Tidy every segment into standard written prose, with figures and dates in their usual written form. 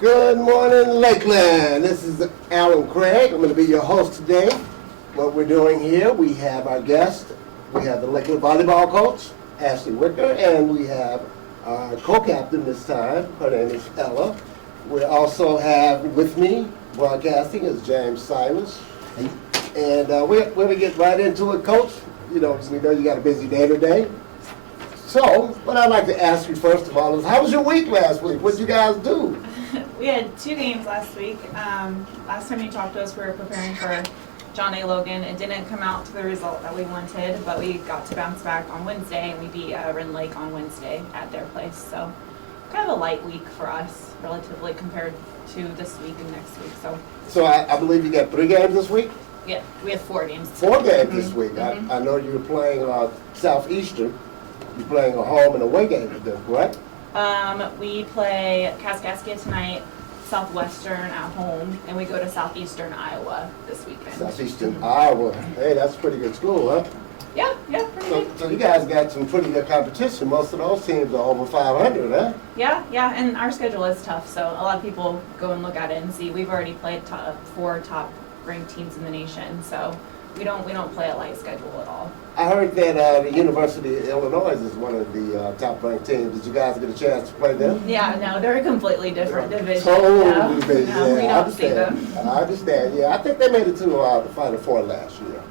Good morning, Lakeland. This is Alan Craig. I'm going to be your host today. What we're doing here, we have our guest. We have the Lakeland volleyball coach, Ashli Wicker, and we have our co-captain this time. Her name is Ella. We also have with me, broadcasting, is James Silas. And we're going to get right into it, Coach. You know, we know you got a busy day today. So, what I'd like to ask you first of all is, how was your week last week? What did you guys do? We had 2 games last week. Last time you talked to us, we were preparing for John A. Logan. It didn't come out to the result that we wanted, but we got to bounce back on Wednesday, and we beat Ren Lake on Wednesday at their place. So, kind of a light week for us, relatively, compared to this week and next week. So I believe you got 3 games this week? Yeah, we have 4 games. 4 games this week. I know you're playing Southeastern. You're playing a home and away game with them, correct? We play Kaskaskia tonight, Southwestern at home, and we go to Southeastern Iowa this weekend. Southeastern Iowa. Hey, that's a pretty good school, huh? Yeah, pretty good. So you guys got some pretty good competition. Most of those teams are over 500, huh? Yeah, and our schedule is tough, so a lot of people go and look at it and see we've already played 4 top-ranked teams in the nation, so we don't play a light schedule at all. I heard that the University of Illinois is one of the top-ranked teams. Did you guys get a chance to play them? Yeah, no, they're a completely different division. Totally different. No, we don't see them. I understand. Yeah, I think they made it to the Final Four last year.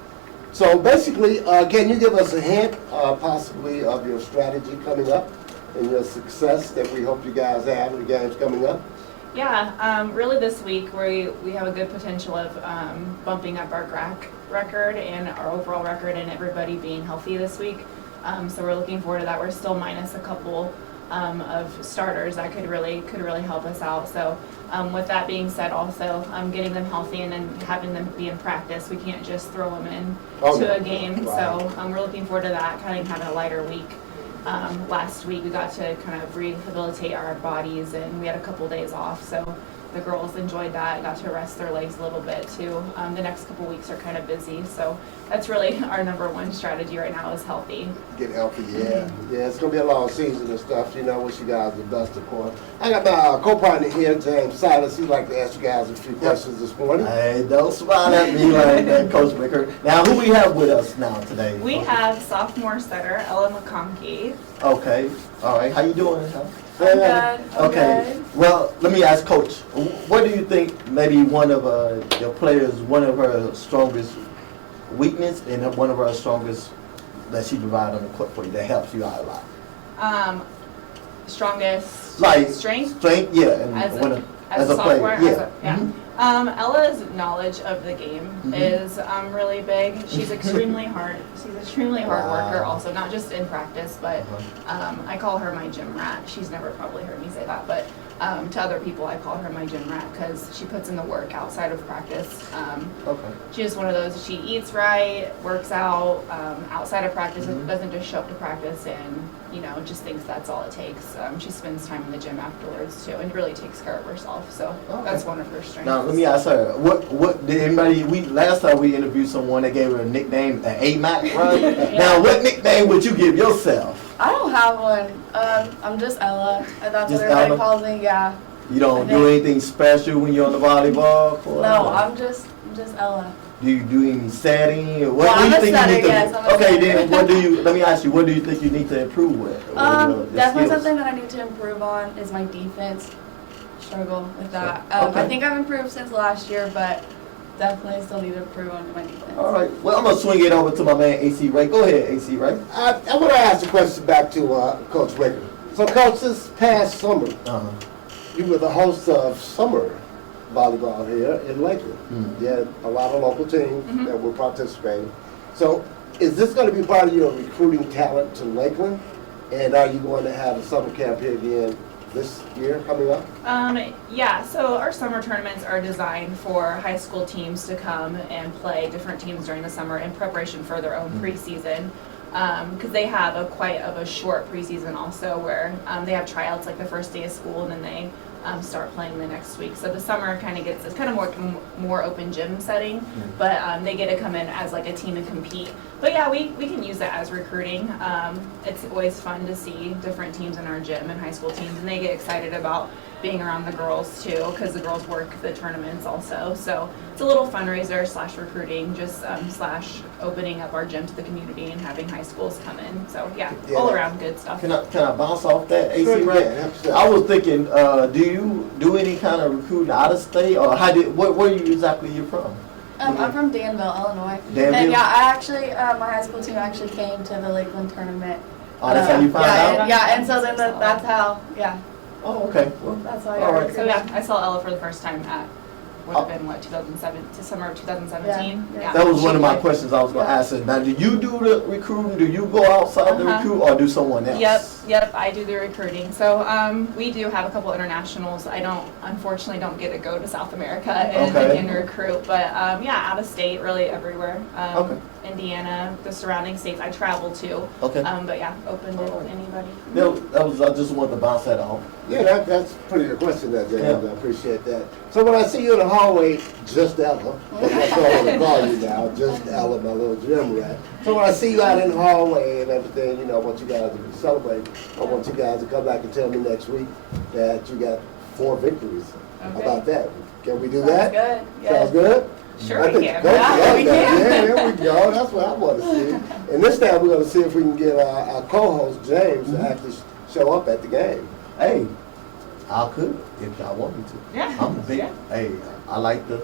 So basically, can you give us a hint, possibly, of your strategy coming up and your success that we hope you guys have in the games coming up? Yeah, really this week we have a good potential of bumping up our GRAC record and our overall record and everybody being healthy this week. So we're looking forward to that. We're still minus a couple of starters that could really help us out. So with that being said, also getting them healthy and then having them be in practice. We can't just throw them in to a game. Right. So we're looking forward to that, kind of having a lighter week. Last week we got to kind of rehabilitate our bodies and we had a couple days off, so the girls enjoyed that, got to rest their legs a little bit too. The next couple weeks are kind of busy, so that's really our #1 strategy right now is healthy. Get healthy, yeah. Yeah, it's going to be a long season and stuff. You know, wish you guys the best, of course. I got my co-partner here, James Silas. He'd like to ask you guys a few questions this morning. Hey, don't smile at me like that, Coach Wicker. Now, who we have with us now today? We have sophomore setter Ella McConkey. Okay, all right. How you doing? I'm good. Okay. Well, let me ask Coach. What do you think maybe one of your players, one of her strongest weakness and one of her strongest that she provides on the court for you that helps you out a lot? Strongest strength? Strength, yeah. And as a sophomore, player, yeah. Ella's knowledge of the game is really big. She's extremely hard. She's extremely hard worker. Also, not just in practice, but I call her my gym rat. She's never probably heard me say that, but to other people, I call her my gym rat because she puts in the work outside of practice. She's one of those. She eats right, works out outside of practice. Doesn't just show up to practice and just thinks that's all it takes. She spends time in the gym afterwards too, and really takes care of herself. So that's one of her strengths. Now let me ask her. What did anybody? Last time we interviewed someone that gave her a nickname, an AMAC, right? Yeah. Now what nickname would you give yourself? I don't have one. I'm just Ella. That's what everybody calls me. Yeah. You don't do anything special when you're on the volleyball court? No, I'm just Ella. Do you do any setting? Or what do you think you need to? Yes, okay, then what do you? Let me ask you. What do you think you need to improve with? Definitely something that I need to improve on is my defense. Struggle with that. I think I've improved since last year, but definitely still need to improve on my defense. All right. Well, I'm gonna swing it over to my man AC Ray. Go ahead, AC Ray. I want to ask a question back to Coach Wicker. So, Coach, this past summer, you were the host of summer volleyball here in Lakeland. You had a lot of local teams that were participating. So is this going to be part of your recruiting talent to Lakeland? And are you going to have a summer camp here again this year coming up? Yeah, so our summer tournaments are designed for high school teams to come and play different teams during the summer in preparation for their own preseason. Because they have quite a short preseason also where they have tryouts like the first day of school and then they start playing the next week. So the summer it's kind of more open gym setting, but they get to come in as like a team and compete. But yeah, we can use that as recruiting. It's always fun to see different teams in our gym and high school teams, and they get excited about being around the girls too, because the girls work the tournaments also. So it's a little fundraiser / recruiting, just / opening up our gym to the community and having high schools come in. So yeah, all around good stuff. Can I bounce off that, AC? Sure, Right? yeah, absolutely. I was thinking, do you do any kind of recruiting out of state, or where you exactly you from? I'm from Danville, Illinois. Danville? And yeah, I actually, my high school team actually came to the Lakeland tournament. Oh, that's how you found out? Yeah, and so then that's how, yeah, Oh, okay. Well, that's how I All got right. So yeah, I saw Ella for the first time at would have been summer of 2017. Yeah. that was one of my She- questions I was going to ask. Now, do you do the recruiting? Do you go outside the recruit, or do someone else? Yep, I do the recruiting. So we do have a couple internationals. I unfortunately don't get to go to South America and recruit, but yeah, out of state, really everywhere. Okay. Indiana, the surrounding states, I travel to. Okay. But yeah, open to anybody. I just wanted to bounce that off. Yeah, that's pretty good question there, James. Yeah. I appreciate that. So when I see you in the hallway, just Ella, that's what I want to call you now, just Ella, my little gym rat. So when I see you out in the hallway and everything, you know, I want you guys to celebrate. I want you guys to come back and tell me next week that you got 4 victories. How Okay. about that? Can we do Sounds that? good, yeah. Sounds good? Sure I we think can. Coach Yeah, loves we that. can. Yeah, there we go. That's what I want to see. And this time we're going to see if we can get our co-host James to actually show up at the game. Hey, I could if y'all want me to. Yeah. I'm a big. Yeah. Hey, I like the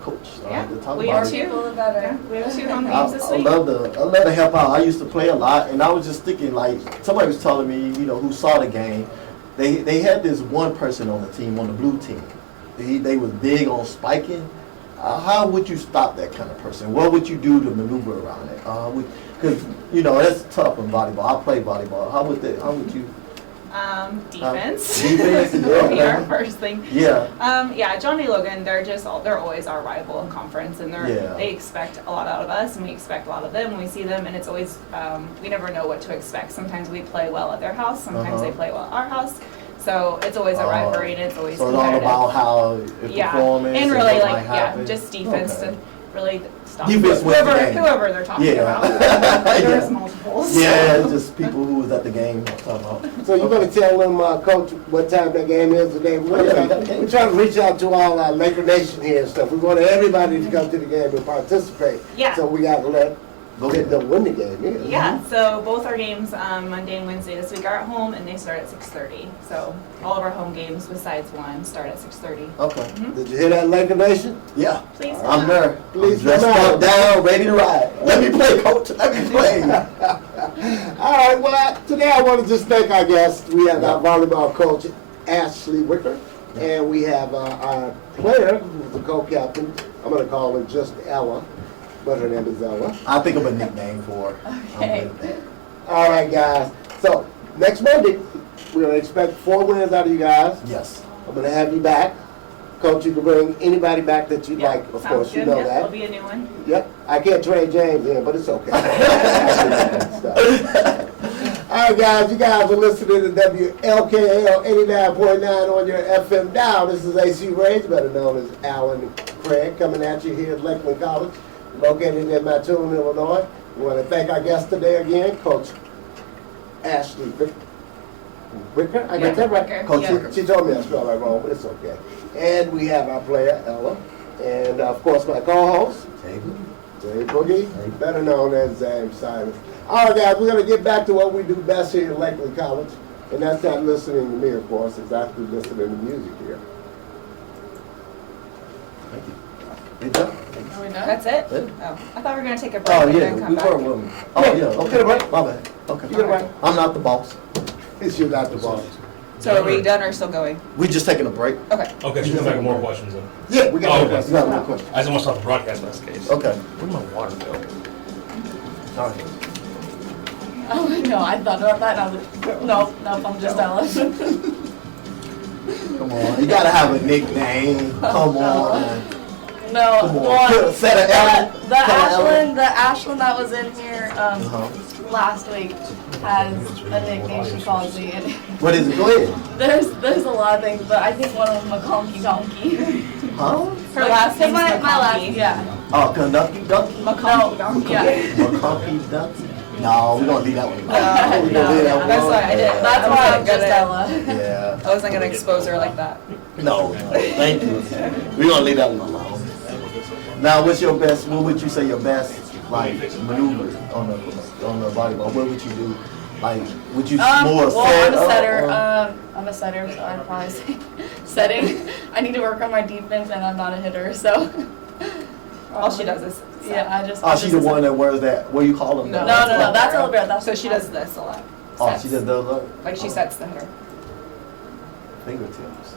coach. I Yeah, like to talk we about are it. too. People are better. Yeah, we have 2 home I, games this I week. love to help out. I used to play a lot, and I was just thinking, like, somebody was telling me, you know, who saw the game, they had this one person on the team, on the blue team. They was big on spiking. How would you stop that kind of person? What would you do to maneuver around it? Because you know that's tough in volleyball. I play volleyball. How would you? Defense. Defense, Would be yeah. our first thing. Yeah. Yeah, Johnny Logan, they're always our rival in conference, and Yeah. they expect a lot out of us, and we expect a lot of them when we see them, and it's always, we never know what to expect. Sometimes we play well at their house, sometimes they play well at our house, so it's always a rivalry, and it's always So it's all competitive. about how it performance and really what like, might yeah, happen. just defense Okay. to really stop Defense wins the whoever, game. whoever they're talking Yeah. about. There's Yeah. multiples. Yeah, it's just people who was at the game I'm talking about. So you're going to tell them, Coach, what time that game is today? We're trying to reach out to all our Laker Nation here and stuff. We want everybody to come to the game and participate. Yeah. So we got to let them win the game. Yeah, so both our games Monday and Wednesday this week are at home, and they start at 6:30. So all of our home games besides one start at 6:30. Okay. Did you hear that, Laker Nation? Yeah. Please I'm come. there. Please I'm dressed come out. up, down, ready to ride. Let me play, coach. Let me play. All right, well, today I want to just thank our guests. We have our volleyball coach, Ashli Wicker, and we have our player, who's the co-captain. I'm going to call her just Ella, but her name is Ella. I'll think of a nickname for her. Okay. I'm good at that. All right, guys. So next Monday, we're going to expect 4 wins out of you guys. Yes. I'm going to have you back. Coach, you can bring anybody back that you'd Yeah, like, of sounds course, you good. know Yeah, that. That'll be a new one. Yep, I can't trade James in, but it's okay. All right, guys, you guys are listening to WLKL 89.9 on your FM dial. This is AC Rage, better known as Alan Craig, coming at you here at Lakeland College, located in Mattoon, Illinois. We want to thank our guest today again, Coach Ashli Wicker. I got that right? Wicker, Coach yeah. Wicker. She told me I spelled that wrong, but it's okay. And we have our player, Ella, and of course my co-host, Jay Boogie, better known as James Simon. All right, guys, we're going to get back to what we do best here at Lakeland College, and that's not listening to me, of course. It's actually listening to music here. Thank you. Good job. Are we done? That's it? Yeah. Oh, I thought we were gonna take a break Oh, and yeah, then come we back. were with me. Oh, yeah, okay. Get a break. My bad. Okay. You get a break. I'm not the boss. It's you, not the boss. So are we done or still going? We just taking a break. Okay. Okay, she's coming back with more questions then. Yeah, we got Oh, one okay. question. We got one question. I just want to start the broadcast in this case. Okay. Where'd my water go? All right. Oh, no, I thought about that, and I was like, no, I'm just Ella. Come on. You got to have a nickname. Come on. No, Come on. well, Set an Ellen. the Ashland that was in here, Uh-huh. last week has a nickname she calls me. And What is it? Go ahead. there's a lot of things, but I think one of them McConkey. Huh? Her last name's my last, McConkey. yeah. Oh, Donkey? McConkey. Yeah. McConkey Donkey? No, we don't leave that one. We're gonna leave that one That's alone. why I did. That's I why I'm wasn't just gonna. Ella. Yeah. I wasn't gonna expose her like that. No, thank you. We're gonna leave that one alone. Now, what would you say your best, like, maneuver on the volleyball? What would you do? Like, would you more Well, set I'm a up, setter. or- I'm a setter, so I'd probably say setting. I need to work on my defense, and I'm not a hitter, so. All she does is. Yeah, I just. Oh, she's the one that wears that, what do you call them? No. No, that's a little bit. That's So she does this a lot. Oh, Sets. she just does that? Like she sets the hitter. Fingertips.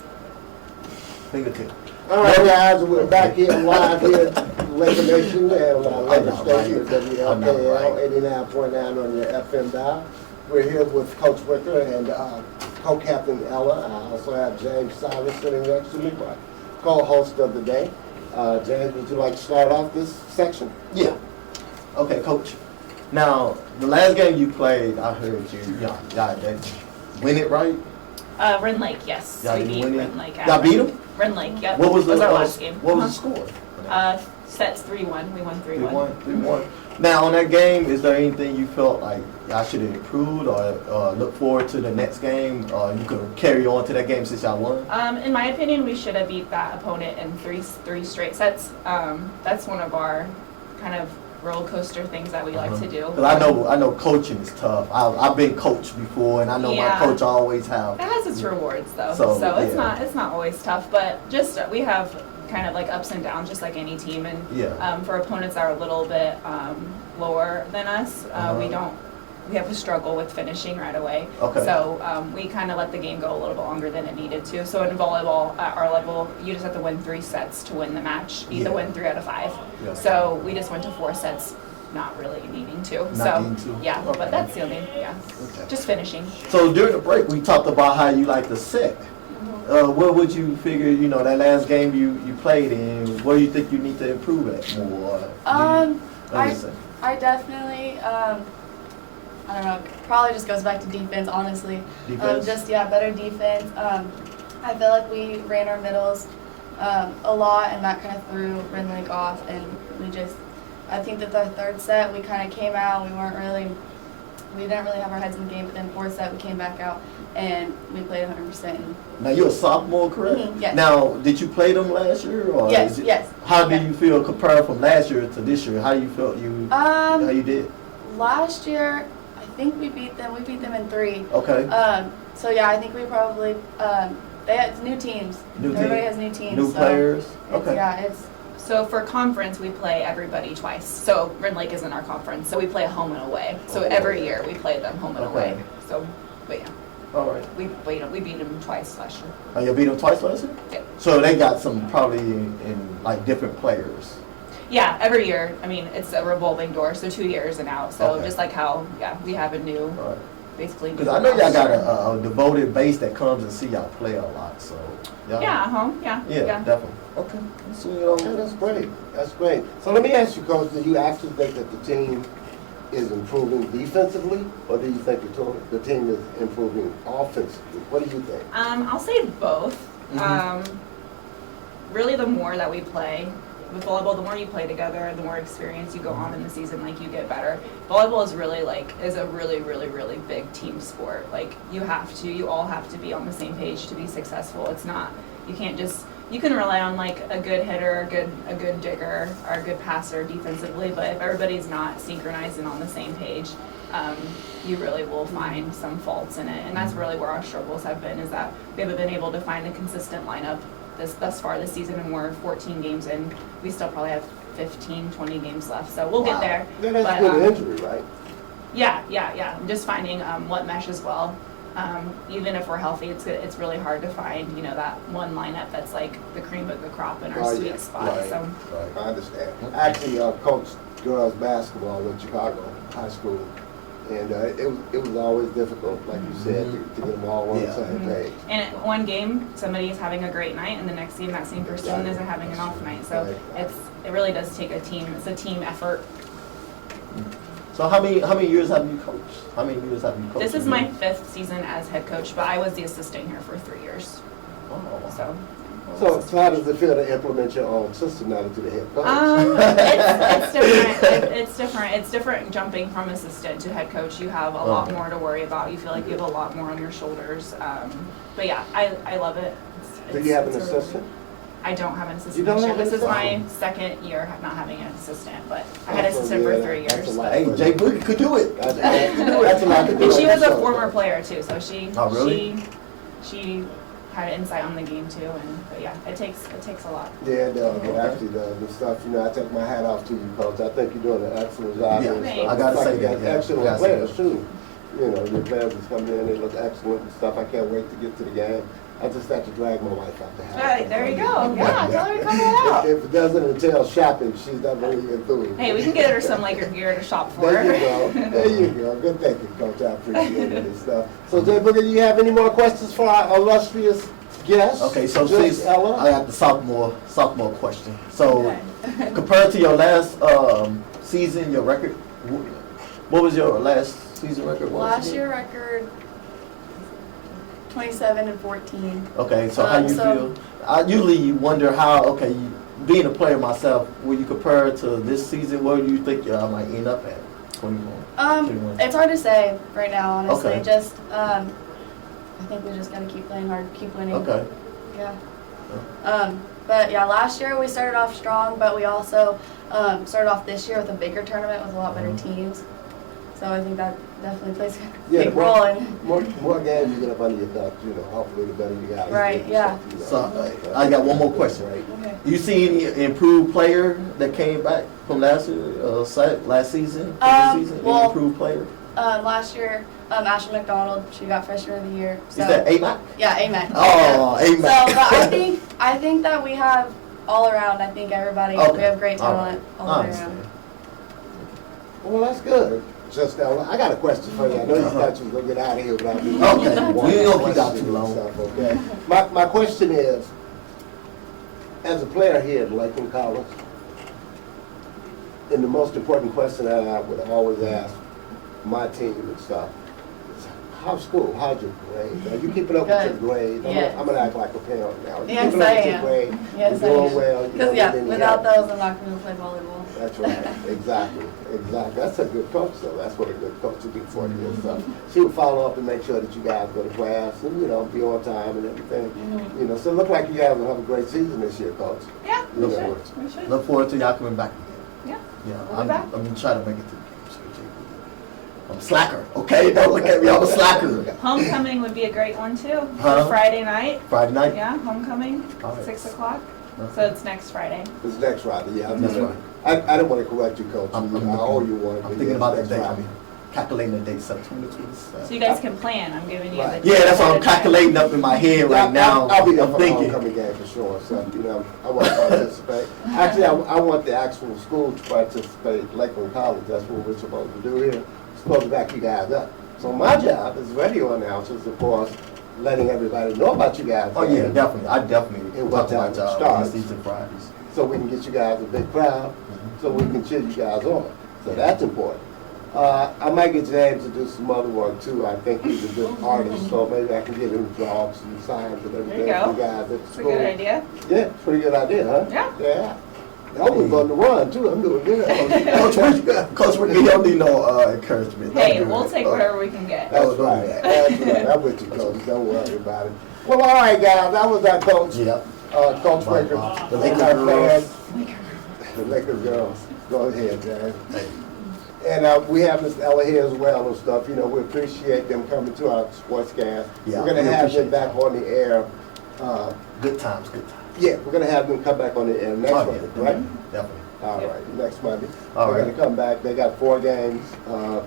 Fingertips. All right, guys, we're back here live here at Laker Nation and Laker Station at WLKL 89.9 on your FM dial. We're here with Coach Wicker and co-captain Ella. I also have James Cyrus sitting next to me, my co-host of the day. James, would you like to start off this section? Yeah. Okay, Coach. Now, the last game you played, I heard y'all win it, right? Ren Lake, yes. Y'all We didn't beat win Ren it? Lake. Y'all beat them? Ren Lake, yep. What was our last game. What was the score? Sets 3-1. We won 3-1. 3-1. Now, on that game, is there anything you felt like y'all should have improved or look forward to the next game, or you could carry on to that game since y'all won? In my opinion, we should have beat that opponent in three straight sets. That's one of our kind of roller coaster things that we like to do. Because I know coaching is tough. I've been coached before, and I know my Yeah. coach always have. It has its rewards though, So, so it's yeah. not always tough, but just we have kind of like ups and downs, just like any team, and Yeah. for opponents that are a little bit lower than us, we have a struggle with finishing right away. Okay. So we kind of let the game go a little bit longer than it needed to. So in volleyball, at our level, you just have to win 3 sets to win the match. You either Yeah. win 3 out of 5. Yeah. So we just went to 4 sets, not really needing to. Needing to. Yeah, Okay. but that's the only, Okay. just finishing. So during the break, we talked about how you like to set. What would you figure, that last game you played in, where do you think you need to improve at more? I definitely, I don't know, probably just goes back to defense, honestly. Defense? Better defense. I feel like we ran our middles a lot, and that kind of threw Ren Lake off, and I think that the third set, we kind of came out, we didn't really have our heads in the game, but then fourth set, we came back out, and we played 100%. Now, you're a sophomore, correct? Yes. Now, did you play them last year? Or Yes, is it- yes. How do Yeah. you feel compared from last year to this year? How do you feel how you did? Last year, I think we beat them in 3. Okay. So yeah, I think we probably, they had new teams. Everybody has new teams. New so players? it's- Okay. Yeah, it's, So for conference, we play everybody twice. So Ren Lake isn't our conference, so we play home and away. So every year we play them home and Okay. away. So, but yeah, All right. we beat them twice last year. Oh, you beat them twice last year? Yeah. So they got some probably in like different players. Yeah, every year. I mean, it's a revolving door, so 2 years and out. So Okay. just like how, we have a new, All right. basically. Because I know y'all got a devoted base that comes and see y'all play a lot. So y'all, Yeah, yeah, definitely. Okay. So, Yeah, that's great. That's great. So let me ask you, Coach, do you actually think that the team is improving defensively, or do you think the team is improving offensively? What do you think? I'll say both. Mhm. Really, the more that we play with volleyball, the more you play together, the more experience you go on in the season, like you get better. Volleyball is really is a really, really, really big team sport. Like you all have to be on the same page to be successful. It's not, you can rely on like a good hitter, a good digger, or a good passer defensively, but if everybody's not synchronized and on the same page, you really will find some faults in it. And that's really where our struggles have been, is that we haven't been able to find a consistent lineup thus far this season, and we're 14 games in. We still probably have 15, 20 games left, so we'll get there. Yeah, that's But, good injury, right? Yeah. Just finding what meshes well. Even if we're healthy, it's really hard to find, that one lineup that's like the cream of the crop in our Oh, sweet yeah. spot. Right. So I understand. I actually coached girls basketball in Chicago High School, and it was always difficult, like you said, to get them all on the Yeah. same page. and at one game, somebody is having a great night, and the next game, that same person isn't having an off night. So Right. it really does take a team. It's a team effort. So how many years have you coached? How many years have you coached? This is my 5th season as head coach, but I was the assistant here for 3 years. Oh, wow. So So how does it feel to implement your own system now that you're the head coach? it's different. It's different. It's different jumping from assistant to head coach. You have a lot more to worry about. You feel like you have a lot more on your shoulders. But yeah, I love it. Do you have an it's really assistant? I don't have an assistant. You don't this year. have an This is my assistant? 2nd year not having an assistant, but I had an Oh, assistant yeah, for 3 that's years. a lot. Hey, Jay Boogie could do it. That's a lot to do. And she on was a your former shoulder. player too, so she Oh, really? she had insight on the game too, but yeah, it takes a lot. Yeah, it does. It actually does. The stuff, I take my hat off to you, Coach. I think you're doing an excellent job. Yeah, and Thanks. stuff. I gotta It's say you got that, yeah. excellent Gotta say players that. too. Your players that's coming in, they look excellent and stuff. I can't wait to get to the game. I just have to drag my wife out the house. Right, there you go. Yeah, tell her to come on out. If it doesn't entail shopping, she's not really enthused. Hey, we can get her some Laker gear to shop for. There you go. There you go. Good thinking, Coach. I appreciate it and stuff. So, Jay Booger, do you have any more questions for our illustrious guest? Okay, so Miss since Ella? I got the sophomore question. So Okay. compared to your last season, your record, what was your last season record? What was Last it? year record 27-14. Okay, so how you so- feel? I usually wonder how. Okay, being a player myself, will you compare to this season? Where do you think I might end up at? 21. It's hard to say right now, honestly. Okay. Just I think we just gotta keep playing hard, keep winning. Okay. Yeah. But yeah, last year we started off strong, but we also started off this year with a bigger tournament with a lot better Mhm. teams. So I think that definitely plays a Yeah, big the role in. more games you get up under your belt, hopefully the better you guys Right, get. yeah. So I got one more question. Right. Okay. You see any improved player that came back from last year, last season? This season? Any well- improved player? Last year, Ashli McDonald, she got freshman of the year. So, Is that AMAC? yeah, amen. Oh, So, AMAC. but I think that we have all around. I think everybody Okay. we have great All talent I all the way understand. around. Well, that's good. Just Ella, I got a question for you. I know you thought you was gonna get out of here without me. Okay. One We ain't gonna keep out question too long. and stuff, okay? My question is, as a player here at Lakeland College, and the most important question that I would always ask my team and stuff is, how's school? How's your grades? Are you keeping up with your Good. grades? Yes. I'm gonna act like a parent now. Are you Yes, keeping up I with your am. grades? Yes, You're I doing am. well? You Because don't yeah, need any without help? those, I'm not going to play volleyball. That's right, exactly. That's a good coach, though. That's what a good coach would do for you. So she would follow up and make sure that you guys go to class and, be on time and everything. Mhm. So it looked like you guys will have a great season this year, Coach. Yeah, we Look should. forward. We should. Look forward to y'all coming back Yeah. again. Yeah, We'll be I'm back. gonna try to make it to the games. I'm a slacker, okay? Don't look at me, I'm a slacker. Homecoming would be a great one too. Huh? Friday night. Friday night? Yeah, homecoming, All right. 6 o'clock. Okay. So it's next Friday. It's next Friday, yeah. That's right. I didn't want to correct you, Coach. I I'm owe you one. I'm but thinking yeah, about the it's date. next I'm Friday. calculating the date, September 27th. So you guys can plan. I'm giving you Right. the. Yeah, that's what I'm calculating up in my head right now. I'll be there I'm for the thinking. homecoming game for sure, so, I want to participate. Actually, I want the actual school to participate, Lakeland College, that's what we're supposed to do here, supposed to back you guys up. So my job as radio announcers, of course, letting everybody know about you guys. Oh, yeah, definitely. I definitely And talk what about time it y'all starts. Wednesdays and Fridays. So we can get you guys a big crowd, so we can cheer you guys on. So that's important. I might get James to do some other work too. I think he's a good artist, so maybe I can get him to draw some signs and everything There you for go. you guys at the It's a school. good idea. Yeah, it's a pretty good idea, huh? Yeah. Yeah. I was on the run too. I'm doing good. Coach, you don't need no encouragement. Hey, Don't do we'll it. take whatever we can get. That's right. That's right. I'm with you, Coach. Don't worry about it. Well, all right, guys. That was our coach, Yep. Coach Wicker. The And Laker our girls. fans. The Laker girls. Go ahead, James. And we have Miss Ella here as well and stuff. We appreciate them coming to our sportscast. Yeah, We're gonna we have appreciate them back on the air. Good times, good times. Yeah, we're gonna have them come back on the air next Oh, yeah, Monday, right? Definitely. All right, next Monday. All They're right. gonna come back. They got 4 games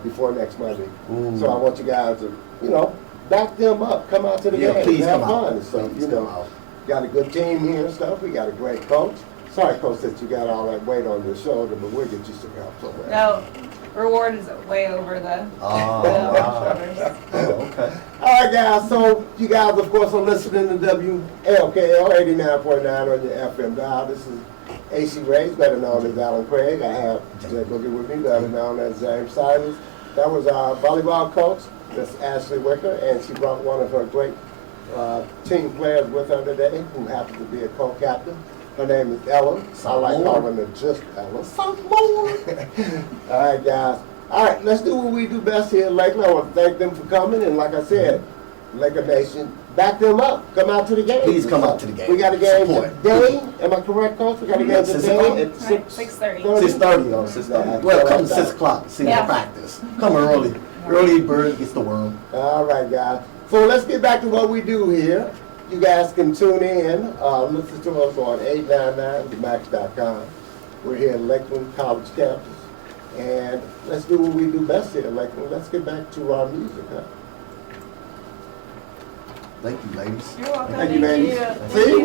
before next Monday. Ooh. So I want you guys to, back them up. Come out to the Yeah, game. please have come out. fun and stuff. Please come out. Got a good team here and stuff. We got a great coach. Sorry, Coach, that you got all that weight on your shoulder, but we'll get you some help somewhere. No, reward is way over the. Oh, the wow. shoulders. Oh, okay. All right, guys. So you guys, of course, are listening to WLKL 89.9 on your FM dial. This is AC Ray's better known as Alan Craig. I have Jay Boogie with me, better known as James Simons. That was our volleyball coach, Miss Ashli Wicker, and she brought one of her great team players with her today, who happens to be a co-captain. Her name is Ella. I like calling her just Ella. Sophomore. All right, guys. All right, let's do what we do best here in Lakeland. I want to thank them for coming, and like I said, Laker Nation, back them up. Come out to the game. Please come out to the game. We got a game Support. today. Am I correct, Coach? We got a game 6 today o'clock? at Right, 6:30. 6:30. 6:30 or 6:30. Well, come 6 o'clock. See Yeah. the practice. Come early. Early bird gets the worm. All right, guys. So let's get back to what we do here. You guys can tune in, listen to us on 899themax.com. We're here at Lakeland College campus. And let's do what we do best here at Lakeland. Let's get back to our music, huh? Thank you, ladies. You're welcome. Thank you, ladies. Thank See?